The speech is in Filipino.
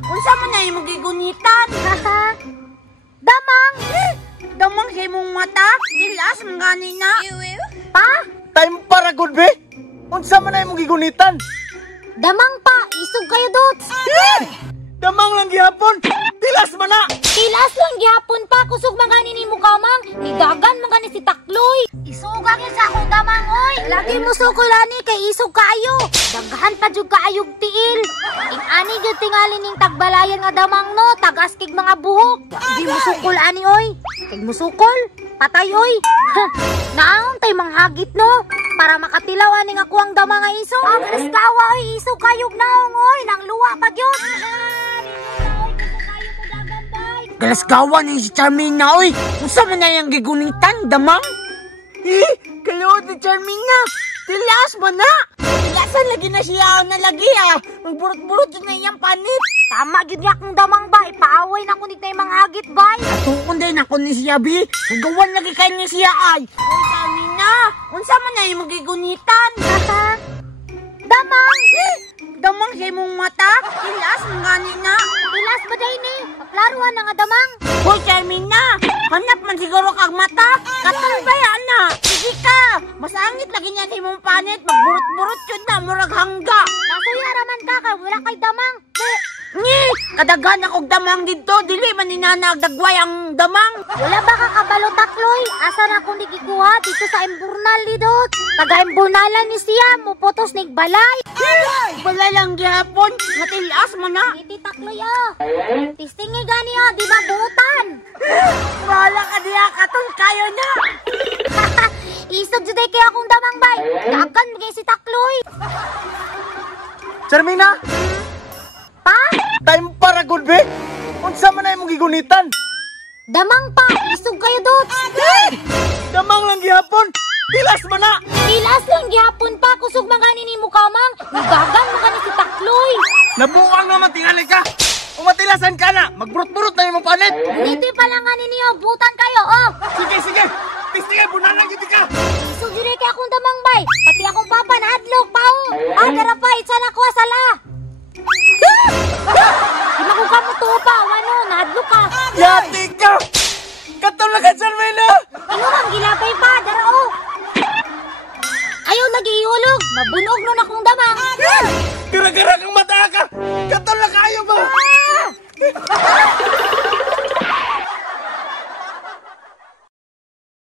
Unsa man na imong gigunitan? Damang! Damang sa imong mata? Dilas man gani na. Pa? Time para good be. Unsa man na imong gigunitan? Damang pa! Isog kayo, Dots! Damang lang gihapon. Tilas man na. Tilas lang gihapon pa! Kusog mangani ni Mukamang! Nidagan mangani si Takloy! Isugang yun sa akong damang, oy! Lagi mo sukulani kay isog kayo! Daghan pa jud kaayog tiil! Ingani jud tingali ning tagbalayan nga damang no! Tagaskig mga buhok! Di mo sukulani, oy! Kay mo sukol! Patay, oy! Naon tay manghagit no! Para makatilaw ani nga kuwang dama nga isog! Ang kawa, oy! Isog kayog naong, oy! Nang luwa pa gyud! Galasgawan ni si Charmina, oy. Unsa man na yung gigunitan, damang? Kaluod ni Charmina. Tilas man na. Tilasan lagi na siya na lagi ah. Magburot-burot yun na iyang panit. Tama gyud niya akong damang bay. Paaway na kunik na yung manghagit bay. Tukon din ako ni siya, bi. Hugawan lagi kayo ni siya, ay. Oy, Charmina. Unsa man na yung gigunitan? Damang! Damang sa imong mata? Tilas man gani na. Tilas ba day ni? Paklaruan na nga damang. Hoy, Charmina. Hanap man siguro kag mata. Katol ba yan na? Sige ka. Mas angit lagi niya sa imong panit. Magburot-burot yun na. Murag hangga. Nasuya raman ka kay wala kay damang. Ngi! Kadagan akong damang dito. Dili man ni Nana dagway ang damang. Wala ba ka kabalo Takloy? Asa na akong nagikuha dito sa imburnal ni Dot? Taga-imburnalan ni siya. Muputos nig balay. Wala lang gihapon. Matilas mo na. Iti Takloy Tistingi gani di ba buutan? Wala ka diya. Katol kayo na. Isog juday kaya akong damang bay. Dagan magay si Takloy. Charmina. Pa? Time para good be. Unsa man na imong gigunitan? Damang pa! Isog kayo, Dots! Damang lang gihapon. Tilas man na. Tilas lang gihapon pa! Kusog mangani ni Mukamang! Nidagan mangani si Takloy! Nabuang naman tingali ka. Umatilasan ka na. Magburot-burot na imong panit. Dito pa lang nga ninyo! Butan kayo, oh! Sige, sige. Tistingay, bunalang giti ka. Isog yun kay akong damang bay! Pati akong papa na adlog pa, oh! Dara pa! Itsa na ko asala! Di makuha mo to pa! Ano? Naadlog ka! Yati ka. Katulagan, Charmina. Ingon ang gilabay pa! Dara, oh! Ayaw nag-iulog! Mabunog nun akong damang! Gara-gara kang mata ka. Katulagan kayo ba?